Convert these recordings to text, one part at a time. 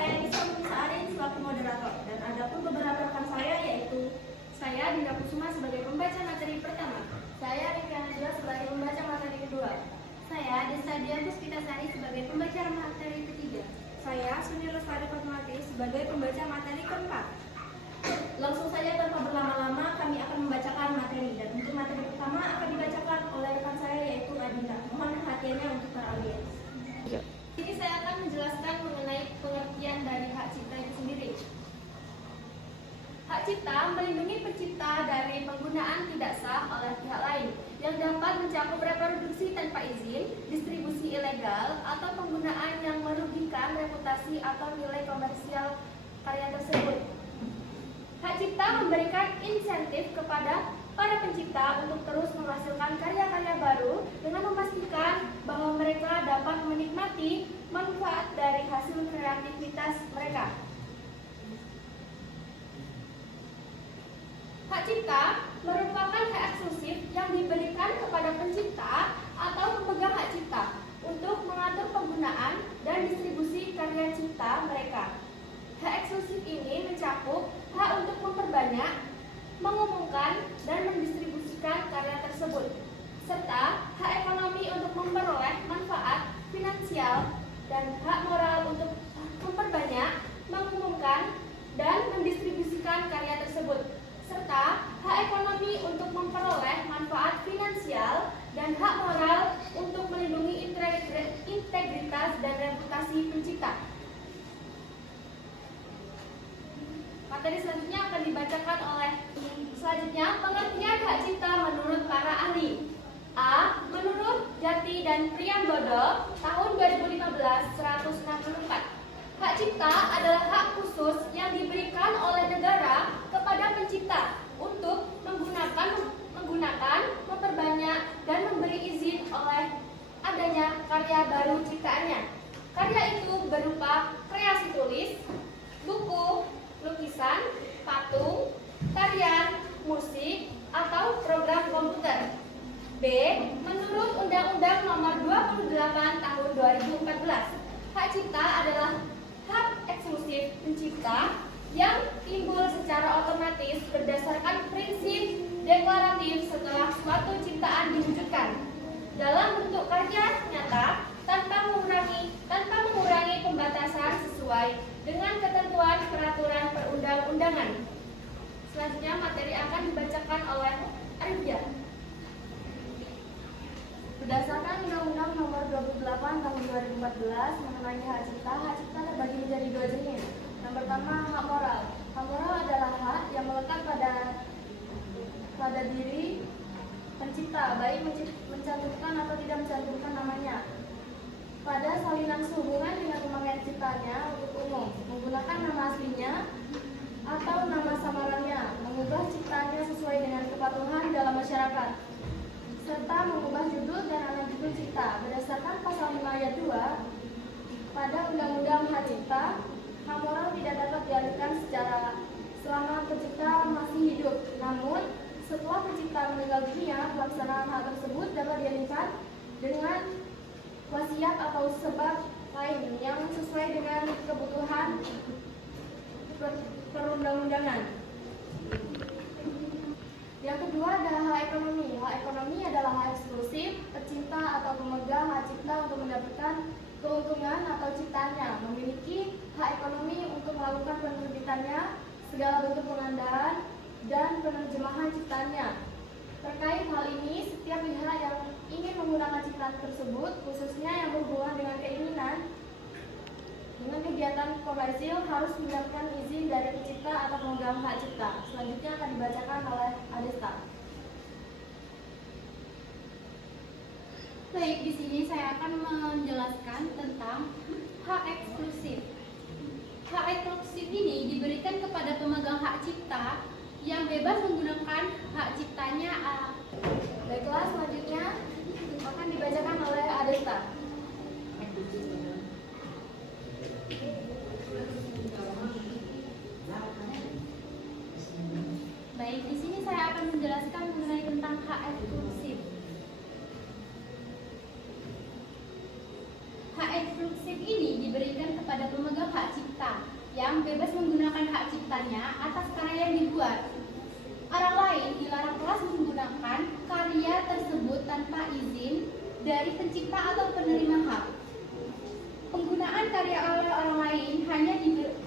saya Nisa Arin selaku moderator, dan ada pun beberapa rekan saya, yaitu saya Dinda Kusuma sebagai pembaca materi pertama, saya Rifki Najwa sebagai pembaca materi kedua, saya Desa Dian Puspitasari sebagai pembaca materi ketiga, saya Sunil Lestari Fatmawati sebagai pembaca materi keempat. Langsung saja tanpa berlama-lama kami akan membacakan materi, dan untuk materi pertama akan dibacakan oleh rekan saya yaitu Adinda. Mohon perhatiannya untuk para audiens. Ini saya akan menjelaskan mengenai pengertian dari hak cipta itu sendiri. Hak cipta melindungi pencipta dari penggunaan tidak sah oleh pihak lain yang dapat mencakup reproduksi tanpa izin, distribusi ilegal, atau penggunaan yang merugikan reputasi atau nilai komersial karya tersebut. Hak cipta memberikan insentif kepada para pencipta untuk terus menghasilkan karya-karya baru dengan memastikan bahwa mereka dapat menikmati manfaat dari hasil kreativitas mereka. Hak cipta merupakan hak eksklusif yang diberikan kepada pencipta atau pemegang hak cipta untuk mengatur penggunaan dan distribusi karya cipta mereka. Hak eksklusif ini mencakup hak untuk memperbanyak, mengumumkan, dan mendistribusikan karya tersebut, serta hak ekonomi untuk memperoleh manfaat finansial dan hak moral untuk memperbanyak, mengumumkan, dan mendistribusikan karya tersebut, serta hak ekonomi untuk memperoleh manfaat finansial dan hak moral untuk melindungi integritas dan reputasi pencipta. Materi selanjutnya akan dibacakan oleh pengertian hak cipta menurut para ahli. A. Menurut Jati dan Priambodo tahun 2015 164. Hak cipta adalah hak khusus yang diberikan oleh negara kepada pencipta untuk menggunakan, memperbanyak, dan memberi izin oleh adanya karya baru ciptaannya. Karya itu berupa kreasi tulis, buku, lukisan, patung, tarian, musik, atau program komputer. B. Menurut Undang-Undang Nomor 28 Tahun 2014, hak cipta adalah hak eksklusif pencipta yang timbul secara otomatis berdasarkan prinsip deklaratif setelah suatu ciptaan diwujudkan dalam bentuk karya nyata tanpa mengurangi pembatasan sesuai dengan ketentuan peraturan perundang-undangan. Selanjutnya materi akan dibacakan oleh Arifia. Berdasarkan Undang-Undang Nomor 28 Tahun 2014 mengenai hak cipta terbagi menjadi dua jenis. Yang pertama, hak moral. Hak moral adalah hak yang melekat pada diri pencipta, baik mencantumkan atau tidak mencantumkan namanya pada salinan sehubungan dengan pemakaian ciptanya untuk umum, menggunakan nama aslinya atau nama samarannya, mengubah ciptanya sesuai dengan kepatuhan dalam masyarakat, serta mengubah judul dan nama judul cipta. Berdasarkan pasal 5 ayat 2 pada Undang-Undang Hak Cipta, hak moral tidak dapat dialihkan selama pencipta masih hidup. Namun, setelah pencipta meninggal dunia, pelaksanaan hak tersebut dapat dialihkan dengan wasiat atau sebab lain yang sesuai dengan kebutuhan perundang-undangan. Yang kedua adalah hak ekonomi. Hak ekonomi adalah hak eksklusif pencipta atau pemegang hak cipta untuk mendapatkan keuntungan atau ciptanya, memiliki hak ekonomi untuk melakukan penerbitannya, segala bentuk pengadaan dan penerjemahan ciptanya. Terkait hal ini, setiap pihak yang ingin menggunakan ciptaan tersebut, khususnya yang berhubungan dengan keinginan dengan kegiatan komersil, harus mendapatkan izin dari pencipta atau pemegang hak cipta. Selanjutnya akan dibacakan oleh Adesta. Baik, di sini saya akan menjelaskan tentang hak eksklusif. Hak eksklusif ini diberikan kepada pemegang hak cipta yang bebas menggunakan hak ciptanya. Baiklah, selanjutnya akan dibacakan oleh Adesta. Baik, di sini saya akan menjelaskan mengenai tentang hak eksklusif. Hak eksklusif ini diberikan kepada pemegang hak cipta yang bebas menggunakan hak ciptanya atas karya yang dibuat. Orang lain dilarang kelas menggunakan karya tersebut tanpa izin dari pencipta atau penerima hak. Penggunaan karya oleh orang lain hanya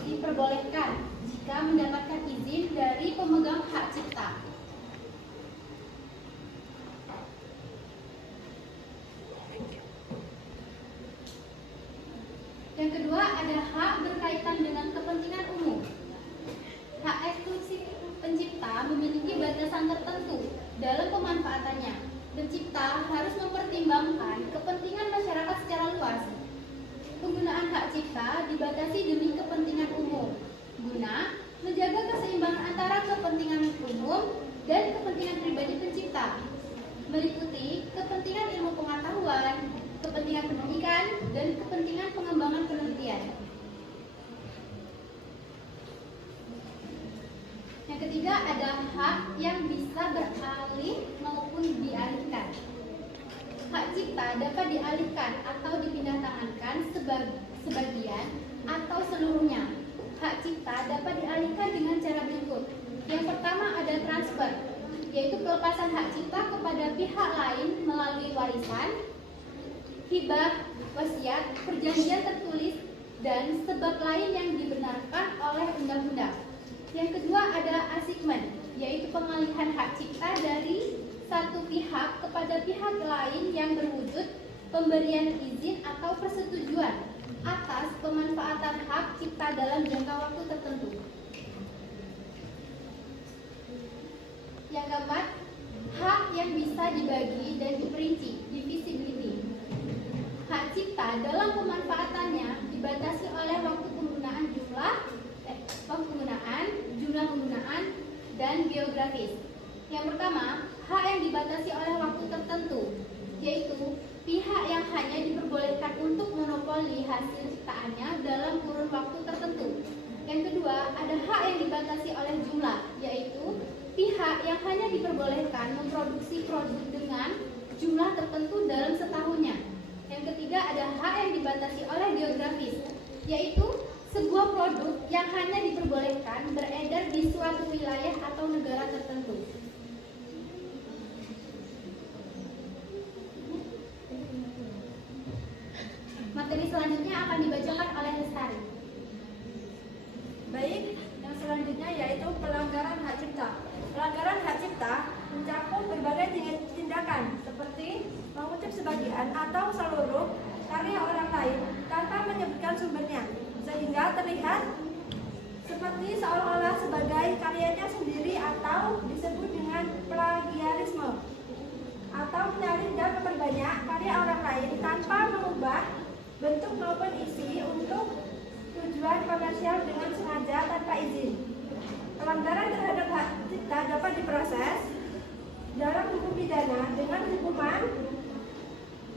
diperbolehkan jika mendapatkan izin dari pemegang hak cipta. Yang kedua ada hak berkaitan dengan kepentingan umum. Hak eksklusif pencipta memiliki batasan tertentu dalam pemanfaatannya. Pencipta harus mempertimbangkan kepentingan masyarakat secara luas. Penggunaan hak cipta dibatasi demi kepentingan umum, guna menjaga keseimbangan antara kepentingan umum dan kepentingan pribadi pencipta, meliputi kepentingan ilmu pengetahuan, kepentingan pendidikan, dan kepentingan pengembangan penelitian. Yang ketiga ada hak yang bisa beralih maupun dialihkan. Hak cipta dapat dialihkan atau dipindah tangankan sebagian atau seluruhnya. Hak cipta dapat dialihkan dengan cara berikut. Yang pertama ada transfer, yaitu pelepasan hak cipta kepada pihak lain melalui warisan, hibah, wasiat, perjanjian tertulis, dan sebab lain yang dibenarkan oleh undang-undang. Yang kedua ada assignment, yaitu pengalihan hak cipta dari satu pihak kepada pihak lain yang berwujud pemberian izin atau persetujuan atas pemanfaatan hak cipta dalam jangka waktu tertentu. Yang keempat, hak yang bisa dibagi dan diperinci, divisibility. Hak cipta dalam pemanfaatannya dibatasi oleh waktu penggunaan, jumlah penggunaan, dan geografis. Yang pertama, hak yang dibatasi oleh waktu tertentu, yaitu pihak yang hanya diperbolehkan untuk monopoli hasil ciptaannya dalam kurun waktu tertentu. Yang kedua, ada hak yang dibatasi oleh jumlah, yaitu pihak yang hanya diperbolehkan memproduksi produk dengan jumlah tertentu dalam setahunnya. Yang ketiga, ada hak yang dibatasi oleh geografis, yaitu sebuah produk yang hanya diperbolehkan beredar di suatu wilayah atau negara tertentu. Materi selanjutnya akan dibacakan oleh Lestari. Baik, yang selanjutnya yaitu pelanggaran hak cipta. Pelanggaran hak cipta mencakup berbagai tindakan seperti mengutip sebagian atau seluruh karya orang lain tanpa menyebutkan sumbernya, sehingga terlihat seperti seolah-olah sebagai karyanya sendiri atau disebut dengan plagiarisme, atau menyalin dan memperbanyak karya orang lain tanpa mengubah bentuk maupun isi untuk tujuan komersial dengan sengaja tanpa izin. Pelanggaran terhadap hak cipta dapat diproses dalam hukum pidana dengan hukuman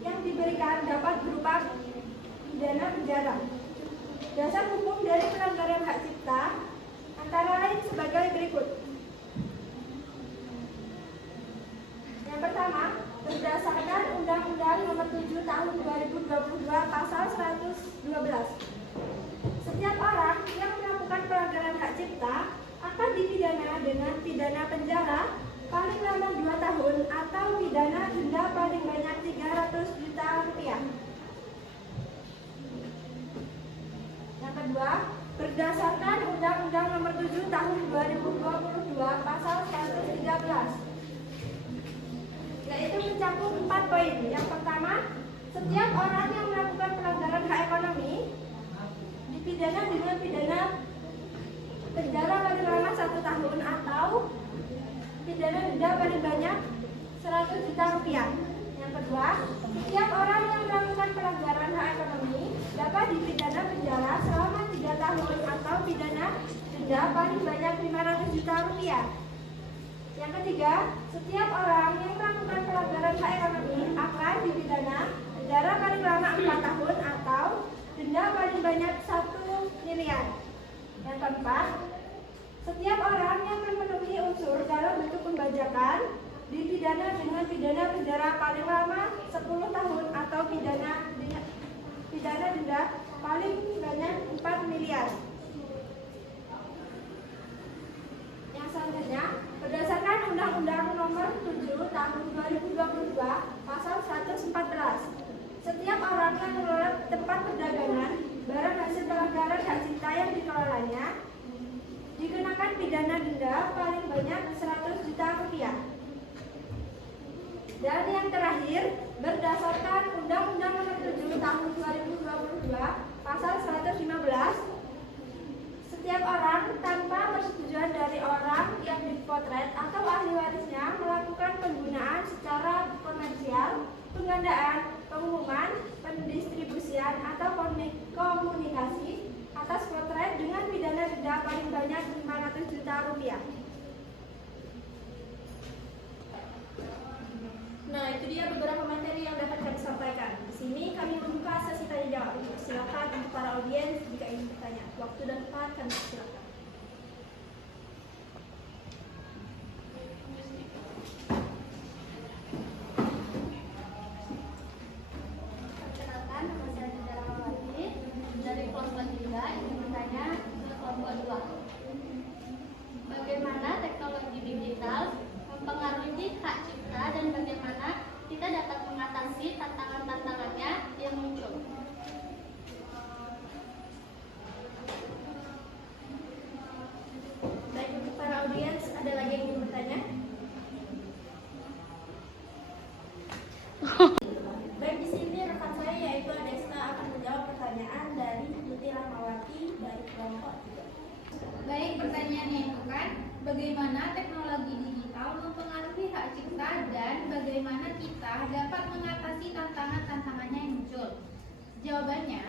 yang diberikan dapat berupa pidana penjara. Dasar hukum dari pelanggaran hak cipta antara lain sebagai berikut. Yang pertama, berdasarkan Undang-Undang Nomor 7 Tahun 2022 Pasal 112. Setiap orang yang melakukan pelanggaran hak cipta akan dipidana dengan pidana penjara paling lama 2 tahun atau pidana denda paling banyak 300 juta rupiah. Yang kedua, berdasarkan Undang-Undang Nomor 7 Tahun 2022 Pasal 113, yaitu mencakup 4 poin. Yang pertama, setiap orang yang melakukan pelanggaran hak ekonomi dipidana dengan pidana penjara paling lama 1 tahun atau pidana denda paling banyak 100 juta rupiah. Yang kedua, setiap orang yang melakukan pelanggaran hak ekonomi dapat dipidana penjara selama 3 tahun atau pidana denda paling banyak 500 juta rupiah. Yang ketiga, setiap orang yang melakukan pelanggaran hak ekonomi akan dipidana penjara paling lama 4 tahun atau denda paling banyak 1 miliar. Yang keempat, setiap orang yang memenuhi unsur dalam bentuk pembajakan dipidana dengan pidana penjara paling lama 10 tahun atau pidana denda paling banyak 4 miliar. mengelola tempat perdagangan barang hasil pelanggaran hak cipta yang dikelolanya dikenakan pidana denda paling banyak 100 juta rupiah. Dan yang terakhir, berdasarkan Undang-Undang Nomor 7 Tahun 2022 Pasal 115, setiap orang tanpa persetujuan dari orang yang dipotret atau ahli warisnya melakukan penggunaan secara komersial, penggandaan, pengumuman, pendistribusian atau komunikasi atas potret dengan pidana denda paling banyak 500 juta rupiah. Nah, itu dia beberapa materi yang dapat kami sampaikan. Di sini kami membuka sesi tanya jawab. Silakan untuk para audiens jika ingin bertanya. Waktu dan tempat kami silakan. Perkenalkan, nama saya Dinda Rahmawati dari kelompok 3 ingin bertanya ke kelompok 2. Bagaimana teknologi digital mempengaruhi hak cipta dan bagaimana kita dapat mengatasi tantangan-tantangannya yang muncul? Baik, untuk para audiens, ada lagi yang ingin bertanya? Baik, di sini rekan saya yaitu Adesta akan menjawab pertanyaan dari Putri Rahmawati dari kelompok 3. Baik, pertanyaannya itu kan, bagaimana teknologi digital mempengaruhi hak cipta dan bagaimana kita dapat mengatasi tantangan-tantangannya yang muncul? Jawabannya,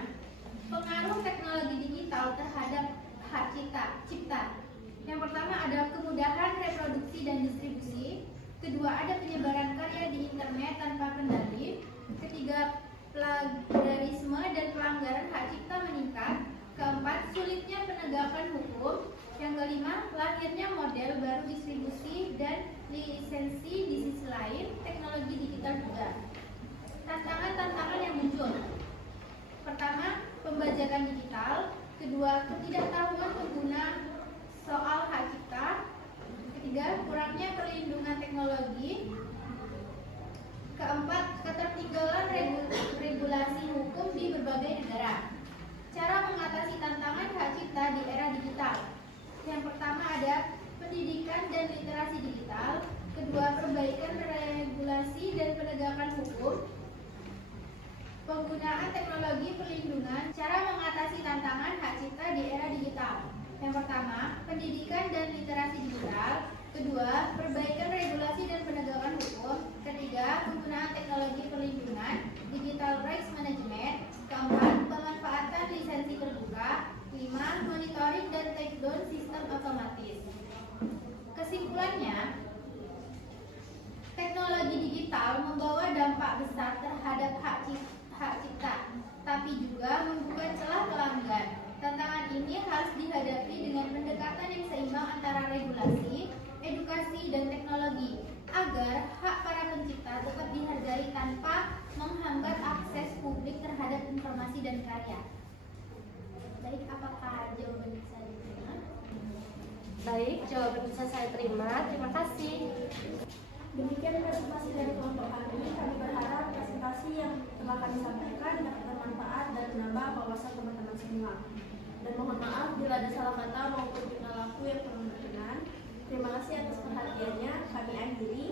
pengaruh teknologi digital terhadap hak cipta. Yang pertama ada kemudahan reproduksi dan distribusi. Kedua, ada penyebaran karya di internet tanpa kendali. Ketiga, plagiarisme dan pelanggaran hak cipta meningkat. Keempat, sulitnya penegakan hukum. Yang kelima, lahirnya model baru distribusi dan lisensi. Di sisi lain, teknologi digital juga. Tantangan-tantangan yang muncul. Pertama, pembajakan digital. Kedua, ketidaktahuan pengguna soal hak cipta. Ketiga, kurangnya perlindungan teknologi. Keempat, ketertinggalan regulasi hukum di berbagai negara. Cara mengatasi tantangan hak cipta di era digital. Yang pertama ada pendidikan dan literasi digital. Kedua, perbaikan regulasi dan penegakan hukum. Penggunaan teknologi perlindungan. Cara mengatasi tantangan hak cipta di era digital. Yang pertama, pendidikan dan literasi digital. Kedua, perbaikan regulasi dan penegakan hukum. Ketiga, penggunaan teknologi perlindungan, digital rights management. Keempat, pemanfaatan lisensi terbuka. 5. Monitoring dan takedown sistem otomatis. Kesimpulannya, teknologi digital membawa dampak besar terhadap hak cipta, tapi juga membuka celah pelanggan. Tantangan ini harus dihadapi dengan pendekatan yang seimbang antara regulasi, edukasi, dan teknologi agar hak para pencipta tetap dihargai tanpa menghambat akses publik terhadap informasi dan karya. Baik, apakah jawaban bisa diterima? Baik, jawaban bisa saya terima. Terima kasih. Demikian presentasi dari kelompok kami. Kami berharap presentasi yang telah kami sampaikan dapat bermanfaat dan menambah wawasan teman-teman semua. Dan mohon maaf bila ada salah kata maupun tingkah laku yang kurang berkenan. Terima kasih atas perhatiannya. Kami akhiri.